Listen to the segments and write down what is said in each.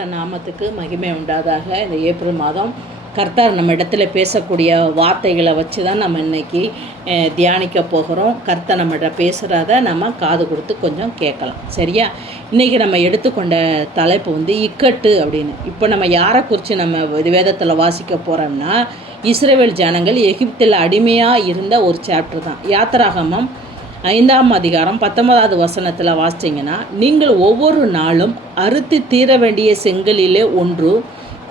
பரிசுத்த நாமத்துக்கு மகிமை உண்டாதாக. இந்த ஏப்ரல் மாதம் கர்த்தர் நம்ம இடத்துல பேசக்கூடிய வார்த்தைகளை வச்சு தான் நம்ம இன்றைக்கி தியானிக்க போகிறோம். கர்த்தர் நம்மகிட்ட பேசுகிறத நம்ம காது கொடுத்து கொஞ்சம் கேட்கலாம். சரியா? இன்றைக்கி நம்ம எடுத்துக்கொண்ட தலைப்பு இக்கட்டு அப்படின்னு. இப்போ நம்ம யாரை குறித்து நம்ம வேதத்தில் வாசிக்க போகிறோம்னா, இஸ்ரவேல் ஜனங்கள் எகிப்தில் அடிமையாக இருந்த ஒரு சாப்டர் தான். யாத்திராகமம் 5ஆம் அதிகாரம் 19வது வசனத்தில் வாசிச்சிங்கன்னா, நீங்கள் ஒவ்வொரு நாளும் அறுத்து தீர வேண்டிய செங்கலிலே ஒன்று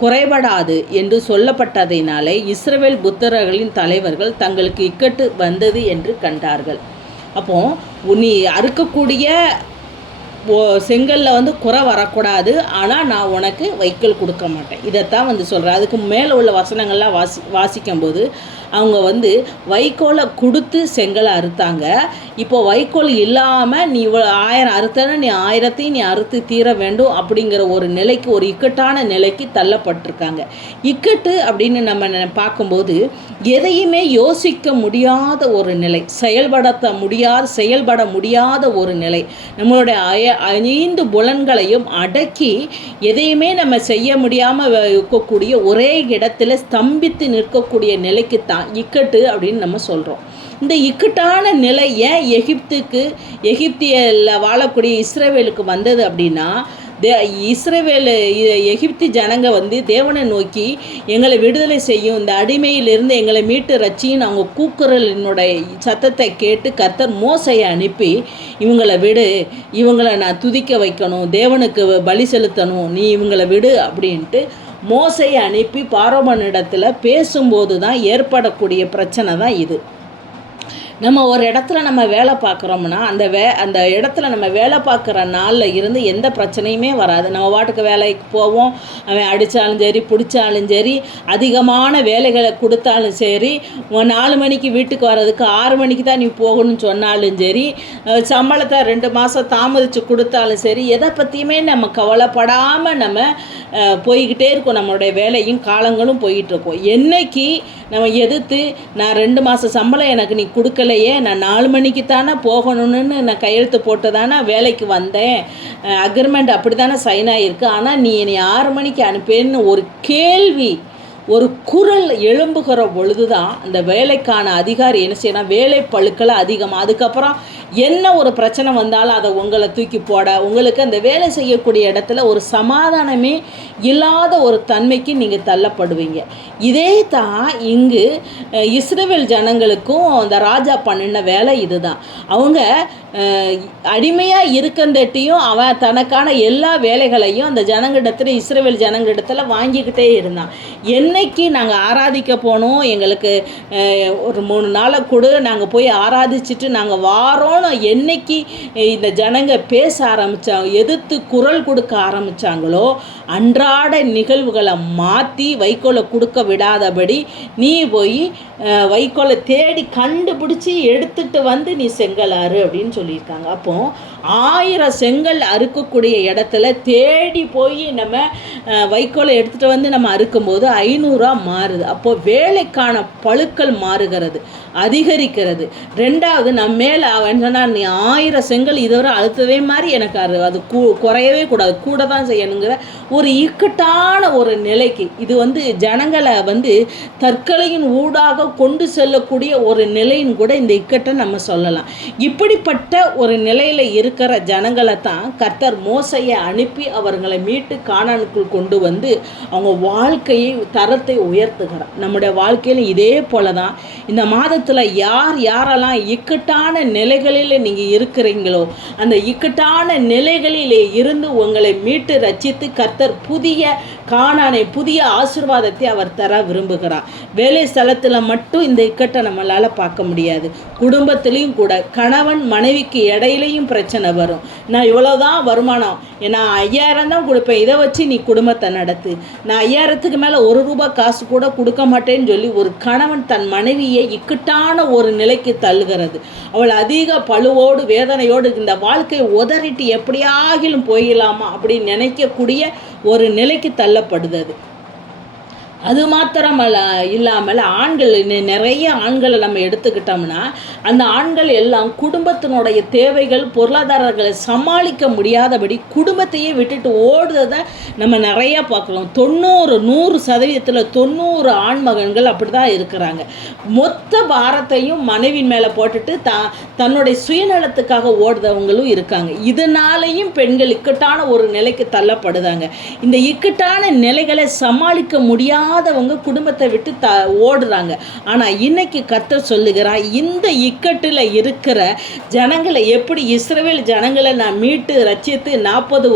குறைபடாது என்று சொல்லப்பட்டதினாலே இஸ்ரவேல் புத்திரர்களின் தலைவர்கள் தங்களுக்கு இக்கட்டு வந்தது என்று கண்டார்கள். அப்போது நீ அறுக்கக்கூடிய செங்கல்ல குறை வரக்கூடாது, ஆனால் நான் உனக்கு வைக்கோல் கொடுக்க மாட்டேன். இதைத்தான் சொல்கிறேன். அதுக்கு மேலே உள்ள வசனங்கள்லாம் வாசிக்கும்போது அவங்க வைக்கோலை கொடுத்து செங்கலை அறுத்தாங்க. இப்போது வைக்கோல் இல்லாமல் நீ 1000 அறுத்தனா நீ 1000ஐயும் நீ அறுத்து தீர வேண்டும் அப்படிங்கிற ஒரு நிலைக்கு, ஒரு இக்கட்டான நிலைக்கு தள்ளப்பட்டிருக்காங்க. இக்கட்டு அப்படின்னு நம்ம பார்க்கும்போது எதையுமே யோசிக்க முடியாத ஒரு நிலை, செயல்பட முடியாத ஒரு நிலை. நம்மளுடைய 5 புலன்களையும் அடக்கி எதையுமே நம்ம செய்ய முடியாமல் இருக்கக்கூடிய, ஒரே இடத்துல ஸ்தம்பித்து நிற்கக்கூடிய நிலைக்கு தான் இக்கட்டு அப்படின்னு நம்ம சொல்கிறோம். இந்த இக்கட்டான நிலை ஏன் எகிப்தியில் வாழக்கூடிய இஸ்ரவேலுக்கு வந்தது அப்படின்னா, எகிப்தி ஜனங்க தேவனை நோக்கி எங்களை விடுதலை செய்யும், இந்த அடிமையிலிருந்து எங்களை மீட்டு ரட்சின்னு அவங்க கூக்குரலினுடைய சத்தத்தை கேட்டு கர்த்தர் மோசையை அனுப்பி, இவங்களை விடு, இவங்களை நான் துதிக்க வைக்கணும், தேவனுக்கு பலி செலுத்தணும், நீ இவங்களை விடு அப்படின்ட்டு மோசையை அனுப்பி பார்வோனிடத்தில் பேசும்போது தான் ஏற்படக்கூடிய பிரச்சனை தான் இது. நம்ம ஒரு இடத்துல நம்ம வேலை பார்க்குறோம்னா அந்த இடத்துல நம்ம வேலை பார்க்குற நாளில் இருந்து எந்த பிரச்சனையுமே வராது. நம்ம பாட்டுக்கு வேலைக்கு போவோம். அவன் அடித்தாலும் சரி, பிடிச்சாலும் சரி, அதிகமான வேலைகளை கொடுத்தாலும் சரி, 4 மணிக்கு வீட்டுக்கு வர்றதுக்கு 6 மணிக்கு தான் நீ போகணும்னு சொன்னாலும் சரி, சம்பளத்தை 2 மாதம் தாமதித்து கொடுத்தாலும் சரி, எதை பற்றியுமே நம்ம கவலைப்படாமல் நம்ம போய்கிட்டே இருக்கோம். நம்மளுடைய வேலையும் காலங்களும் போயிட்டுருக்கோம். என்னைக்கு நம்ம எதிர்த்து நான் 2 மாத சம்பளம் எனக்கு நீ கொடுக்கலையே, நான் 4 மணிக்கு தானே போகணுன்னு நான் கையெழுத்து போட்டு தானே வேலைக்கு வந்தேன், அக்ரிமெண்ட் அப்படி தானே சைன் ஆகிருக்கு, ஆனால் நீ என்னை 6 மணிக்கு அனுப்பேன்னு ஒரு கேள்வி, ஒரு குரல் எழும்புகிற பொழுது தான் அந்த வேலைக்கான அதிகாரி என்ன செய்யணும், வேலை பழுக்களை அதிகமாக. அதுக்கப்புறம் என்ன ஒரு பிரச்சனை வந்தாலும் அதை உங்களை தூக்கி போட, உங்களுக்கு அந்த வேலை செய்யக்கூடிய இடத்துல ஒரு சமாதானமே இல்லாத ஒரு தன்மைக்கு நீங்கள் தள்ளப்படுவீங்க. இதே தான் இங்கு இஸ்ரவேல் ஜனங்களுக்கும் அந்த ராஜா பண்ணின வேலை இதுதான். அவங்க அடிமையாக இருக்கந்தட்டியும் அவன் தனக்கான எல்லா வேலைகளையும் அந்த ஜனங்களிடத்தில், இஸ்ரவேல் ஜனங்களிடத்தில் வாங்கிக்கிட்டே இருந்தான். என்னைக்கு நாங்கள் ஆராதிக்க போனோம், எங்களுக்கு ஒரு 3 நாளை கொடு, நாங்கள் போய் ஆராதிச்சுட்டு நாங்கள் வாரோன்னு என்னைக்கு இந்த ஜனங்க பேச ஆரம்பித்தாங்க, எதிர்த்து குரல் கொடுக்க ஆரம்பித்தாங்களோ, அன்றாட நிகழ்வுகளை மாற்றி வைக்கோலை கொடுக்க விடாதபடி நீ போய் வைக்கோலை தேடி கண்டுபிடிச்சி எடுத்துகிட்டு நீ செங்கலாறு அப்படின்னு சொல்லியிருக்காங்க. அப்போ 1000 செங்கல் அறுக்கக்கூடிய இடத்துல தேடி போய் நம்ம வைக்கோலை எடுத்துகிட்டு நம்ம அறுக்கும்போது 500 மாறுது. அப்போது வேலைக்கான பழுக்கள் மாறுகிறது, அதிகரிக்கிறது. 2வது நம்ம மேலே அவன் சொன்னால், நீ 1000 செங்கல் இதுவரை அழுத்ததே மாதிரி எனக்கு அது குறையவே கூடாது, கூட தான் செய்யணுங்கிற ஒரு இக்கட்டான ஒரு நிலைக்கு இது ஜனங்களை தற்கொலையின் ஊடாக கொண்டு செல்லக்கூடிய ஒரு நிலைன்னு கூட இந்த இக்கட்டை நம்ம சொல்லலாம். இப்படிப்பட்ட ஒரு நிலையில் இருக்கிற ஜனங்களை தான் கர்த்தர் மோசையை அனுப்பி அவர்களை மீட்டு கானானுக்குள் கொண்டு அவங்க வாழ்க்கையை தரத்தை உயர்த்துகிறார். நம்முடைய வாழ்க்கையில் இதே போல தான் இந்த மாதத்தில் யாரெல்லாம் இக்கட்டான நிலைகளில் நீங்கள் இருக்கிறீங்களோ, அந்த இக்கட்டான நிலைகளிலே இருந்து உங்களை மீட்டு ரட்சித்து கர்த்தர் புதிய கானானை, புதிய ஆசீர்வாதத்தை அவர் தர விரும்புகிறார். வேலை ஸ்தலத்தில் மட்டும் இந்த இக்கட்டை நம்மளால் பார்க்க முடியாது. குடும்பத்திலையும் கூட கணவன் மனைவிக்கு இடையிலையும் பிரச்சனை வரும். நான் இவ்வளோதான் வருமானம், நான் 5000 தான் கொடுப்பேன், இதை வச்சு நீ குடும்பத்தை நடத்து, நான் 5000க்கு மேலே 1 ரூபாய் காசு கூட கொடுக்க மாட்டேன்னு சொல்லி ஒரு கணவன் தன் மனைவியை இக்கட்டான ஒரு நிலைக்கு தள்ளுகிறது. அவள் அதிக பழுவோடு வேதனையோடு இந்த வாழ்க்கையை உதறிட்டு எப்படியாகிலும் போயிடலாமா அப்படின்னு நினைக்கக்கூடிய ஒரு நிலைக்கு தள்ளப்படுது. அது மாத்திரம் இல்லாமல் ஆண்கள் நிறைய ஆண்களை நம்ம எடுத்துக்கிட்டோம்னா அந்த ஆண்கள் எல்லாம் குடும்பத்தினுடைய தேவைகள் பொருளாதாரங்களை சமாளிக்க முடியாதபடி குடும்பத்தையே விட்டுட்டு ஓடுறதை நம்ம நிறைய பார்க்கலாம். 100% 90 ஆண்மகன்கள் அப்படி தான் இருக்கிறாங்க. மொத்த பாரத்தையும் மனைவின் மேலே போட்டுட்டு தன்னுடைய சுயநலத்துக்காக ஓடுறவங்களும் இருக்காங்க. இதனாலையும் பெண்கள் இக்கட்டான ஒரு நிலைக்கு தள்ளப்படுதாங்க. இந்த இக்கட்டான நிலைகளை சமாளிக்க முடியாதவங்க குடும்பத்தை விட்டு ஓடுறாங்க. ஆனால் இன்னைக்கு கர்த்தர் சொல்லுகிறார், இந்த இக்கட்டில் இருக்கிற ஜனங்களை எப்படி இஸ்ரவேல் ஜனங்களை நான் மீட்டு ரட்சித்து 40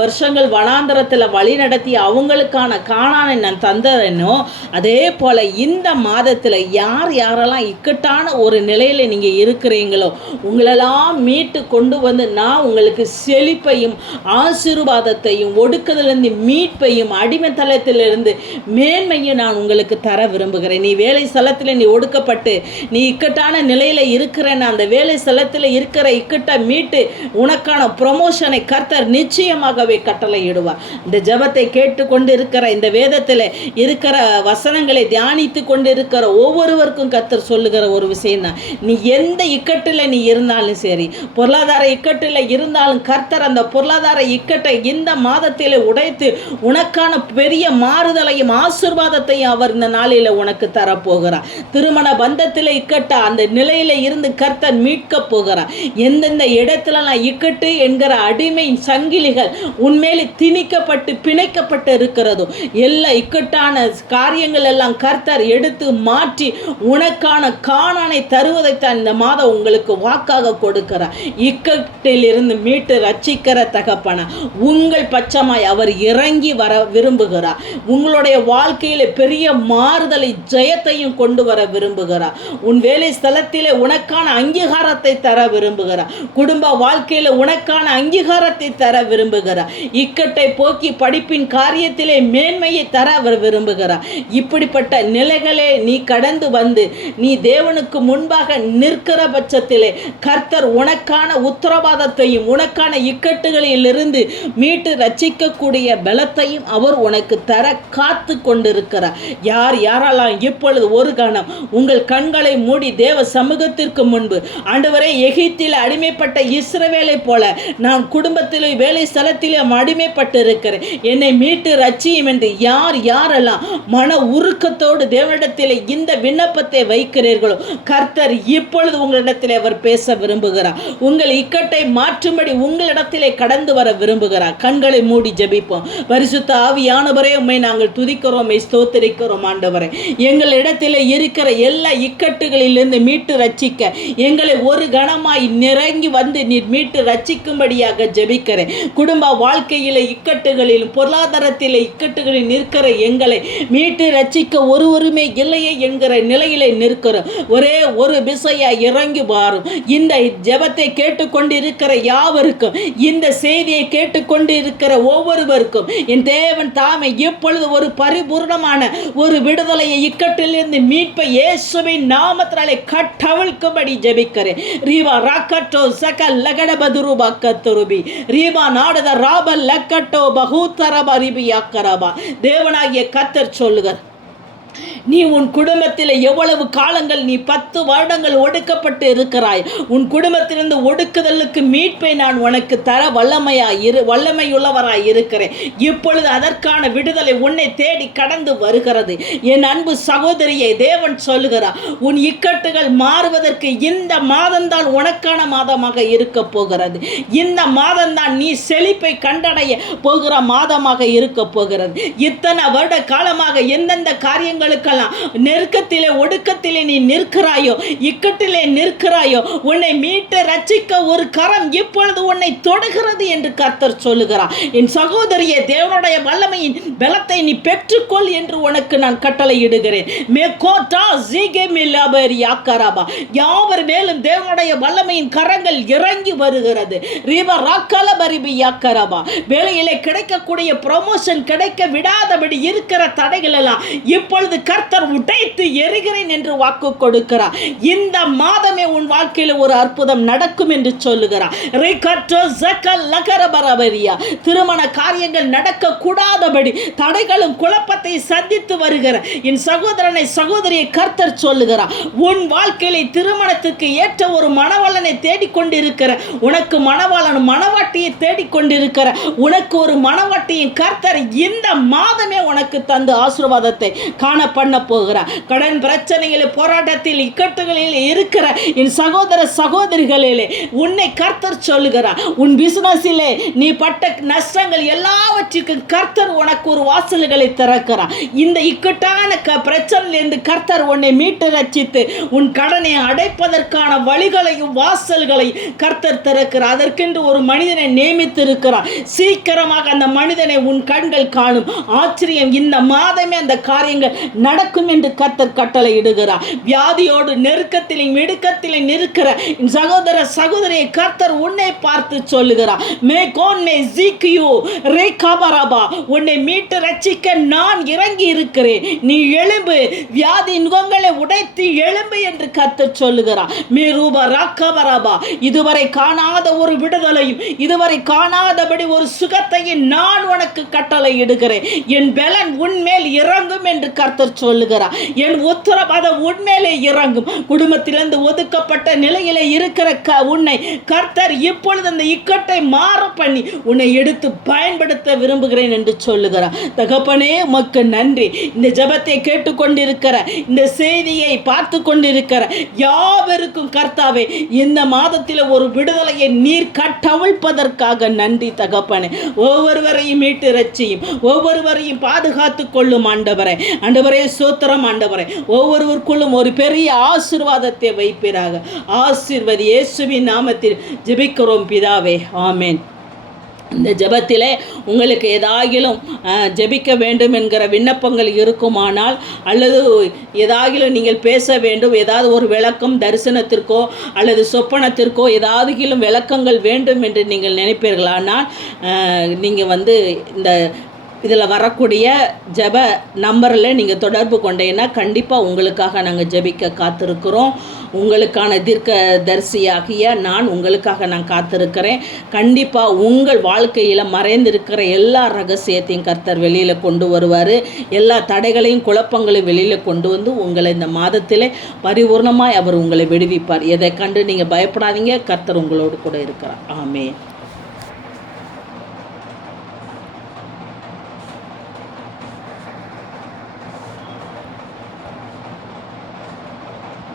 வருஷங்கள் வனாந்தரத்தில் வழி நடத்தி அவங்களுக்கான கானானை நான் தந்தேனோ, அதே போல் இந்த மாதத்தில் யாரெல்லாம் இக்கட்டான ஒரு நிலையில் நீங்கள் இருக்கிறீங்களோ உங்களெல்லாம் மீட்டு கொண்டு வந்து நான் உங்களுக்கு செழிப்பையும் ஆசீர்வாதத்தையும் ஒடுக்குதலிருந்து மீட்பையும் அடிமைத்தளத்திலிருந்து மேன்மையும் நான் உங்களுக்கு தர விரும்புகிறேன். நீ வேலை ஸ்தலத்தில் நீ ஒடுக்கப்பட்டு நீ இக்கட்டான நிலையில் இருக்கிறேன்னு அந்த வேலை ஸ்தலத்தில் இருக்கிற இக்கட்டை மீட்டு உனக்கான ப்ரொமோஷனை கர்த்தர் நிச்சயமாகவே கட்டளையிடுவார். இந்த ஜெபத்தை கேட்டுக்கொண்டு இருக்கிற, இந்த வேதத்தில் இருக்கிற வசனங்களை தியானித்து கொண்டு இருக்கிற ஒவ்வொருவருக்கும் கர்த்தர் சொல்லுகிற ஒரு விஷயம் தான், நீ எந்த இக்கட்டில் நீ இருந்தாலும் சரி, பொருளாதார இக்கட்டில் இருந்தாலும் கர்த்தர் அந்த பொருளாதார இக்கட்டை இந்த மாதத்தில் உடைத்து உனக்கான பெரிய மாறுதலையும் ஆசீர்வாதத்தையும் அவர் இந்த நாளில் உனக்கு தரப்போகிறார். திருமண பந்தத்தில் இக்கட்ட அந்த நிலையில இருந்து கர்த்தர் மீட்க போகிறார். எந்தெந்த இடத்துலலாம் இக்கட்டு என்கிற அடிமை சங்கிலிகள் உன்மேலே திணிக்கப்பட்டு பிணைக்கப்பட்டு இருக்கிறதோ எல்லா இக்கட்டான காரியங்கள் எல்லாம் கர்த்தர் எடுத்து மாற்றி உனக்கான கானானை தருவதைத்தான் இந்த மாதம் உங்களுக்கு வாக்காக கொடுக்கிறார். இக்கட்டில் இருந்து மீட்டு ரட்சிக்கிற தகப்பன உங்கள் பட்சமாய் அவர் இறங்கி வர விரும்புகிறார். உங்களுடைய வாழ்க்கையில பெரிய மாறுதலை ஜெயத்தையும் கொண்டு வர விரும்புகிறார். உன் வேலை ஸ்தலத்திலே உனக்கான அங்கீகாரத்தை தர விரும்புகிறார். குடும்ப வாழ்க்கையில உனக்கான அங்கீகாரத்தை தர விரும்புகிறார். இக்கட்டை போக்கி படிப்பின் காரியத்திலே மேன்மையை தர அவர் விரும்புகிறார். இப்படிப்பட்ட நிலைகளே நீ கடந்து வந்து நீ தேவனுக்கு முன்பாக நிற்கிற பட்சத்திலே கர்த்தர் உனக்கான உத்தரவாதத்தையும் உனக்கான இக்கட்டுகளிலிருந்து மீட்டு ரட்சிக்கக்கூடிய பலத்தையும் அவர் உனக்கு தர காத்து கொண்டிருக்கிறார். யாரெல்லாம் இப்பொழுது ஒரு கணம் உங்கள் கண்களை மூடி தேவ சமூகத்திற்கு முன்பு, ஆண்டவரே, எகிப்தில் அடிமைப்பட்ட இஸ்ரவேலை போல நான் குடும்பத்திலே வேலை ஸ்தலத்திலே அடிமைப்பட்டு இருக்கிறேன், என்னை மீட்டு ரட்சியும் என்று யாரெல்லாம் மன உருக்கத்தோடு தேவனிடத்திலே இந்த விண்ணப்பத்தை வைக்கிறீர்களோ கர்த்தர் இப்பொழுது உங்களிடத்திலே அவர் பேச விரும்புகிறார். உங்கள் இக்கட்டை மாற்றும்படி உங்களிடத்திலே கடந்து வர விரும்புகிறார். கண்களை மூடி ஜெபிப்போம். பரிசுத்த ஆவியானவரே, உம்மை நாங்கள் துதிக்கிறோம், ஸ்தோத்திரிக்கிறோம். ஆண்டவரே, எங்களிடத்தில் இருக்கிற எல்லா இக்கட்டுகளிலிருந்து மீட்டு ரட்சிக்க எங்களை ஒரு கணமாய் நிறங்கி வந்து நீர் மீட்டு ரட்சிக்கும்படியாக ஜெபிக்கிறேன். குடும்ப வாழ்க்கையில இக்கட்டுகளிலும் பொருளாதாரத்திலே இக்கட்டுகளில் நிற்கிற எங்களை மீட்டு ரட்சிக்க ஒருவருமே இல்லையே என்கிற நிலையிலே நிற்கிறோம். ஒரே ஒரு விசையா இறங்கி வாரும். இந்த ஜெபத்தை கேட்டுக்கொண்டிருக்கிற யாவருக்கும், இந்த செய்தியை கேட்டுக்கொண்டு இருக்கிற ஒவ்வொருவருக்கும் என் தேவன் தாமே இப்பொழுது ஒரு பரிபூர்ணமான ஒரு விடுதலையை இக்கட்டிலிருந்து மீட்பை இயேசுவின் நாமத்தினாலே கட்டவிழ்க்கும்படி ஜெபிக்கிறேன். ரீவா ராக்கட்டோ சக லகடபதுரு பக்கத்துருபி ரீவா நாடத ராப லக்கட்டோ பகூத்தரப ரிபி யாக்கரபா. தேவனாகிய கர்த்தர் சொல்லுகிறார், நீ உன் குடும்பத்தில் எவ்வளவு காலங்கள் நீ 10 வருடங்கள் ஒடுக்கப்பட்டு இருக்கிறாய். உன் குடும்பத்திலிருந்து ஒடுக்குதலுக்கு மீட்பை நான் உனக்கு தர வல்லமையுள்ளவராய் இருக்கிறேன். இப்பொழுது அதற்கான விடுதலை உன்னை தேடி கடந்து வருகிறது. என் அன்பு சகோதரியை தேவன் சொல்லுகிறார், உன் இக்கட்டுகள் மாறுவதற்கு இந்த மாதம்தான் உனக்கான மாதமாக இருக்க போகிறது. இந்த மாதம்தான் நீ செழிப்பை கண்டடைய போகிற மாதமாக இருக்க போகிறது. இத்தனை வருட காலமாக எந்தெந்த காரியங்கள் நெருக்கத்திலே ஒடுக்கத்திலே நீ நிற்கிறாயோ, இக்கட்டிலே நிற்கிறாயோ, உன்னை மீட்டு ரட்சிக்க ஒரு கரம் இப்பொழுது உன்னை தொடுகிறது என்று கர்த்தர் சொல்லுகிறார். என் சகோதரியே, தேவனுடைய வல்லமையின் பலத்தை நீ பெற்றுக்கொள் என்று உனக்கு நான் கட்டளையிடுகிறேன். யாவர் மேலும் தேவனுடைய வல்லமையின் கரங்கள் இறங்கி வருகிறது. வேலையிலே கிடைக்கக்கூடிய ப்ரமோஷன் கிடைக்க விடாதபடி இருக்கிற தடைகள் எல்லாம் இப்பொழுது கர்த்தர் கர்த்தர் உடைத்து எரிகிறேன் என்று வாக்கு கொடுக்கிறார். இந்த மாதமே உன் வாழ்க்கையில் ஒரு அற்புதம் நடக்கும் என்று சொல்லுகிறார். திருமண காரியங்கள் நடக்க கூடாதபடி தடைகளும் குழப்பத்தை சந்தித்து வருகிற என் சகோதரனை சகோதரியை கர்த்தர் சொல்லுகிறார். உன் வாழ்க்கையிலே திருமணத்துக்கு ஏற்ற ஒரு மணவாளனை தேடிக்கொண்டிருக்கிற உனக்கு மணவாளன் மணவாட்டியை தேடிக்கொண்டிருக்கிற உனக்கு ஒரு மணவாட்டியின் கர்த்தர் இந்த மாதமே உனக்கு தந்து ஆசீர்வாதத்தை காண பண்ண போகிறார். கடன் பிரச்சனைகளில் போராட்டத்தில் இக்கட்டுகளில் இருக்கிற என் சகோதர சகோதரிகளிலே உன்னை கர்த்தர் சொல்லுகிறார். உன் பிசினஸிலே நீ பட்ட நஷ்டங்கள் எல்லாவற்றிற்கும் கர்த்தர் உனக்கு ஒரு வாசல்களை திறக்கிறார். இந்த இக்கட்டான பிரச்சனையிலிருந்து கர்த்தர் உன்னை மீட்டு ரட்சித்து உன் கடனை அடைப்பதற்கான வழிகளையும் வாசல்களை கர்த்தர் திறக்கிறார். அதற்கென்று ஒரு மனிதனை நியமித்து இருக்கிறார். சீக்கிரமாக அந்த மனிதனை உன் கண்கள் காணும். ஆச்சரியம், இந்த மாதமே அந்த காரியங்கள் நடக்கும் என்று கர்த்தர் கட்டளை இடுகிறார். வியாதியோடு நெருக்கத்திலும் இடுக்கத்திலும் இருக்கிற சகோதர சகோதரியை கர்த்தர் உன்னை பார்த்து சொல்லுகிறார். உன்னை மீட்டு ரட்சிக்க நான் இறங்கி இருக்கிறேன். நீ எழும்பு, வியாதி நுகங்களை உடைத்து எழும்பு என்று கர்த்தர் சொல்லுகிறார். இதுவரை காணாத ஒரு விடுதலையும் இதுவரை காணாதபடி ஒரு சுகத்தையும் நான் உனக்கு கட்டளை இடுகிறேன். என் பலன் உன்மேல் இறங்கும் என்று கர்த்தர் சொல்லுகிறார். என் உத்தரவாதம் உன்மேலே இறங்கும். குடும்பத்திலிருந்து ஒதுக்கப்பட்ட நிலையில இருக்கிற உன்னை கர்த்தர் இப்பொழுது அந்த இக்கட்டை மாற பண்ணி உன்னை எடுத்து பயன்படுத்த விரும்புகிறேன் என்று சொல்லுகிறார். தகப்பனே, உமக்கு நன்றி. இந்த ஜெபத்தை கேட்டுக்கொண்டிருக்கிற, இந்த செய்தியை பார்த்து கொண்டிருக்கிற யாவருக்கும் கர்த்தாவே, இந்த மாதத்தில் ஒரு விடுதலையை நீர் கட்டவிழ்ப்பதற்காக நன்றி தகப்பனே. ஒவ்வொருவரையும் மீட்டு ரட்சியும், ஒவ்வொருவரையும் பாதுகாத்து கொள்ளும் ஆண்டவரே. ஆண்டவரே ஸ்தோத்திரம் ஆண்டவரே. ஒவ்வொருவருக்குள்ளும் ஒரு பெரிய ஆசீர்வாதத்தை வைப்பீராக. ஆசீர்வதி இயேசுவின் நாமத்தில் ஜெபிக்கிறோம் பிதாவே, ஆமென். இந்த ஜெபத்திலே உங்களுக்கு ஏதாகிலும் ஜெபிக்க வேண்டும் என்கிற விண்ணப்பங்கள் இருக்குமானால், அல்லது ஏதாகிலும் நீங்கள் பேச வேண்டும், ஏதாவது ஒரு விளக்கம் தரிசனத்திற்கோ அல்லது சொப்பனத்திற்கோ ஏதாகிலும் விளக்கங்கள் வேண்டும் என்று நீங்கள் நினைப்பீர்களானால் நீங்கள் இந்த இதில் வரக்கூடிய ஜெப நம்பரில் நீங்கள் தொடர்பு கொண்டீங்கன்னா கண்டிப்பாக உங்களுக்காக நாங்கள் ஜெபிக்க காத்திருக்கிறோம். உங்களுக்கான தீர்க்கதரிசியாகிய நான் உங்களுக்காக காத்திருக்கிறேன். கண்டிப்பாக உங்கள் வாழ்க்கையில் மறைந்திருக்கிற எல்லா ரகசியத்தையும் கர்த்தர் வெளியில் கொண்டு வருவார். எல்லா தடைகளையும் குழப்பங்களையும் வெளியில் கொண்டு வந்து உங்களை இந்த மாதத்திலே பரிபூர்ணமாய் அவர் உங்களை விடுவிப்பார். எதை கண்டு நீங்கள் பயப்படாதீங்க. கர்த்தர் உங்களோடு கூட இருக்கிறார். ஆமென்.